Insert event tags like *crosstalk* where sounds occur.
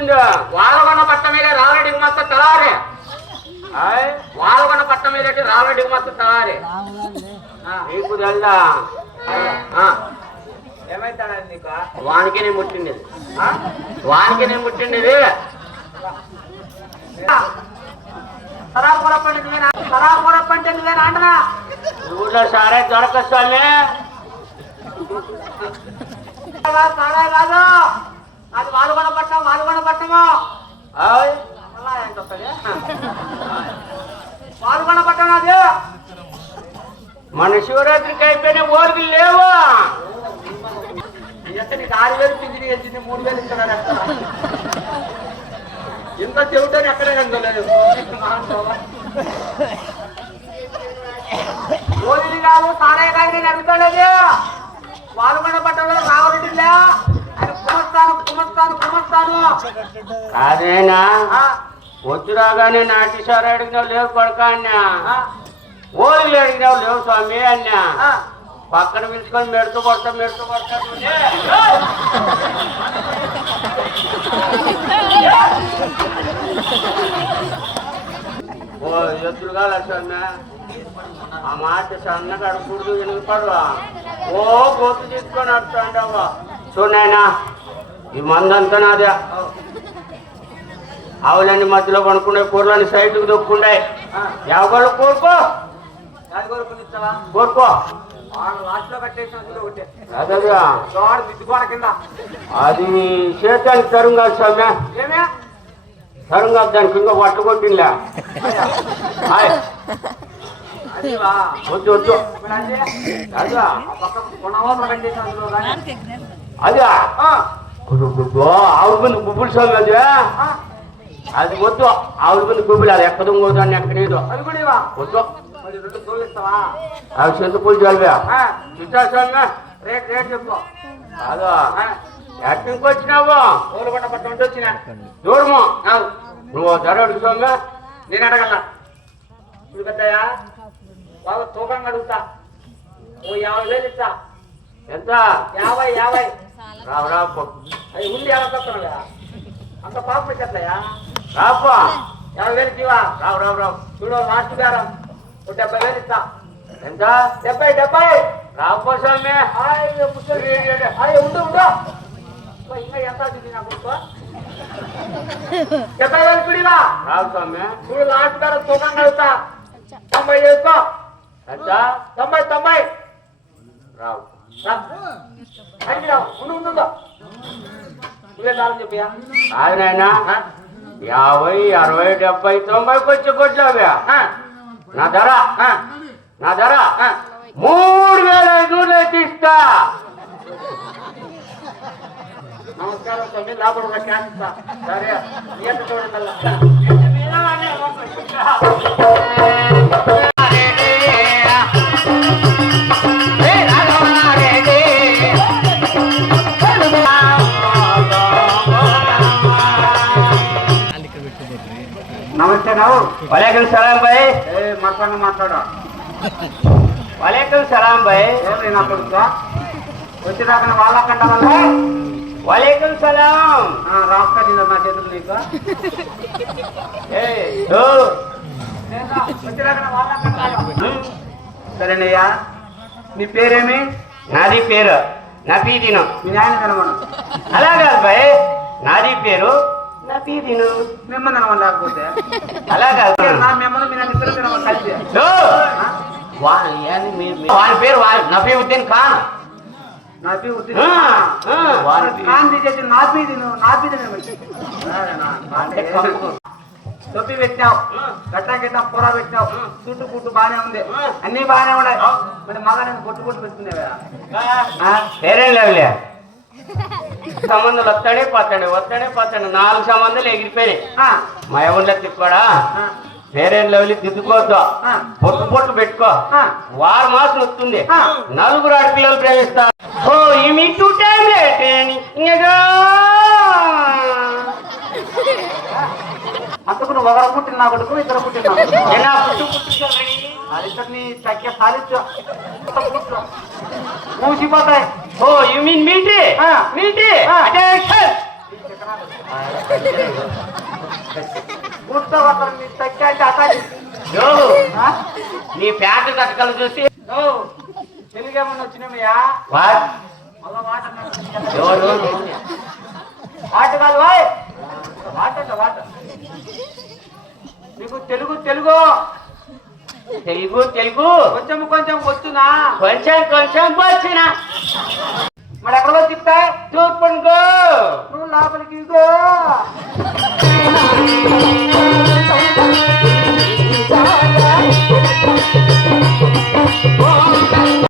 పుట్టింది వాలగొండ పట్ట మీద రావరెడ్డికి మొత్తం తలారి. ఆయ్, వాలగొండ పట్ట మీద రావరెడ్డికి మొత్తం తలారి. నీకు తెలుదా? ఏమైతాడా నీకు? వానికి నేను పుట్టిండేది వానికి నేను పుట్టిండేది సరాపుర పండి నువ్వేనా అంటనా ఊర్లో సారే దొరక స్వామి. సారా కాదు? అది వాలుగొండ పట్టం వాలుగొండ వస్తుంది వాలుగొండ పట్టం అది? మన శివరాత్రికి అయిపోయిన ఓరికి లేవా? నీకు ఆరు వేలు పింఛన్ వచ్చింది మూడు వేలు అక్కడ ఇంత చెవిటని ఎక్కడే కనుకోలేదు కాదు కాదేనా? ఆ, వచ్చి రాగానే నాటి సార్ అడిగినావు లేవు కొడక అన్నా? ఓళ్ళు అడిగినావు లేవు స్వామి అన్నా. పక్కన పిలుచుకొని మెడుతూ కొడతా మెడుతూ కొడతా. ఓ కాల స్వామి? ఆ మాట సన్నగా అడగకూడదు వినపడవా ఓ గోతు తీసుకొని అడుగుతాండవా చూడాయనా ఈ మందంతా నాదే. ఆవులన్నీ మధ్యలో పడుకునే కూరలని సైడ్కి దొక్కుండే. ఎవరు కోరుకో. కొరకు. కింద. అది చేతానికి తరుంగా స్వామి. ఏమే? తరుంగా దానికి ఇంకా వట్ట కొట్టిందా అదివా వద్దు వద్దు. అదా ఆ పక్క కొనవాళ్ళు కట్టేసిన అందులో కానీ అదా ఆ, ఆవుల మంది గుబ్బులు స్వామి అది అది వద్దు. ఆవుల మంది గుబ్బులు అది ఎక్కడ పోదాన్ని ఎక్కడేదో అది కూడా ఇవా వద్దు. అవి చింత పూలు చదివా చూసా స్వామి రేట్ రేట్ చెప్పు. ఆ, ఎక్కడికి వచ్చినావు? తోలుకొండ పట్టం ఉంటే వచ్చిన. దూరము. నువ్వు ధర అడుగు స్వామి నేను అడగల పెద్దయ్యా బాగా తూకంగా అడుగుతా ఓ యాభై వేలు ఇస్తా. ఎంత? యాభై యాభై. రావు రాపు అది ఉంది ఎలా తక్కువ అంత పాప పెట్టట్లయ్యా రాపా యాభై వేలు ఇవ్వా రావు రావు రావు. చూడు లాస్ట్ బేరం. ఓ డెబ్బై వేలు ఇస్తా. ఎంత? డెబ్బై డెబ్బై. రాపో స్వామి. ఆయ్, ఉండు ఉండు. ఇంకా ఎంత అవుతుంది నాకు ఇంకో? డెబ్బై వేలు కుడివా రావు స్వామి. చూడు లాస్ట్ బేరం తూకంగా అడుగుతా తొంభై చేసుకో ఎంత? తొంభై తొంభై. రావు. ఆయన యాభై అరవై డెబ్బై తొంభైకి వచ్చి కొట్లావే ఆ, నా ధర? నా ధర. మూడు వేల ఐదు వందలు తీస్తా నమస్కారం తొమ్మిది లోపల ఇస్తా. సరే చూడండి నమస్తే రావు వాలేకం సలాం భాయ్ ఏ మాట్లాడ మాట్లాడా. వాలేకం సలాం భాయ్ నా కొడుకు వచ్చేదాకా వాళ్ళకంట వల్ల వాలేకం సలాం. రాస్తా నిన్న నా చేతులు నీకు. సరేనయ్యా నీ పేరేమి? నాది పేరు నా పీదిను మీ నాయన కనమను అలా కాదు భాయ్ నాది పేరు కనమని లేకపోతే అలా కాదు. నా మిమ్మల్ని మీ నన్ను ఇద్దరు కనమని కలిసి ఓ, వా- ఏంది మీ- మీ- వాని పేరు వా- నఫీవుద్దీన్ ఖాన్. నా పీ ఉత్తి ఆ, ఆ. కాంతి చేసి నా అంటే కప్పు. తొప్పి పెట్టావు గట్టా గిట్టా కూర పెట్టావు చుట్టు పుట్టు బానే ఉంది. అన్ని బానే ఉన్నాయి. మరి మగానే కొట్టు కొట్టు పెట్టుకునేవా? ఆ, పేరేం లేవులే. *laughs* సంబంధాలు వస్తాడే పోతాడు వస్తాడే పోతాడు నాలుగు సంబంధాలు ఎగిరిపోయాయి ఆ, మా ఎవరిలో తిప్పాడా ఆ, పేరేం లేవులు దిద్దుకోవద్దు. ఆ. పొట్టు పొట్టు పెట్టుకో. ఆ. వారు మాసం వస్తుంది. ఆ. నలుగురు ఆడపిల్లలు ప్రేమిస్తారు ఓ టూ టైం లేట్ అంతకు నువ్వు ఒకరు పుట్టిన నా కొడుకు ఇద్దరు పుట్టిన పుట్టు చల్లని? ఇద్దరిని తగ్గే సాధించు మూసిపోతాయి. ఓ యు మీన్ మీటి ఆ. మీటి ఆ. అటెన్షన్ కూర్చోవస్తారు మీ తక్కి అంటే అటాక్ యో నీ ప్యాంటు తట్టకలు చూసి. తెలుగు ఏమన్నా వచ్చినామయ్యా. ఎవరు వాట కాదు వాయ్ వాట వాట మీకు తెలుగు తెలుగు. తెలుగు తెలుగు. కొంచెం కొంచెం వచ్చునా? కొంచెం కొంచెం వచ్చిన. మరి ఎక్కడో తిప్పాయి తూర్పునుకో నువ్వు లోపలికి ఇగో.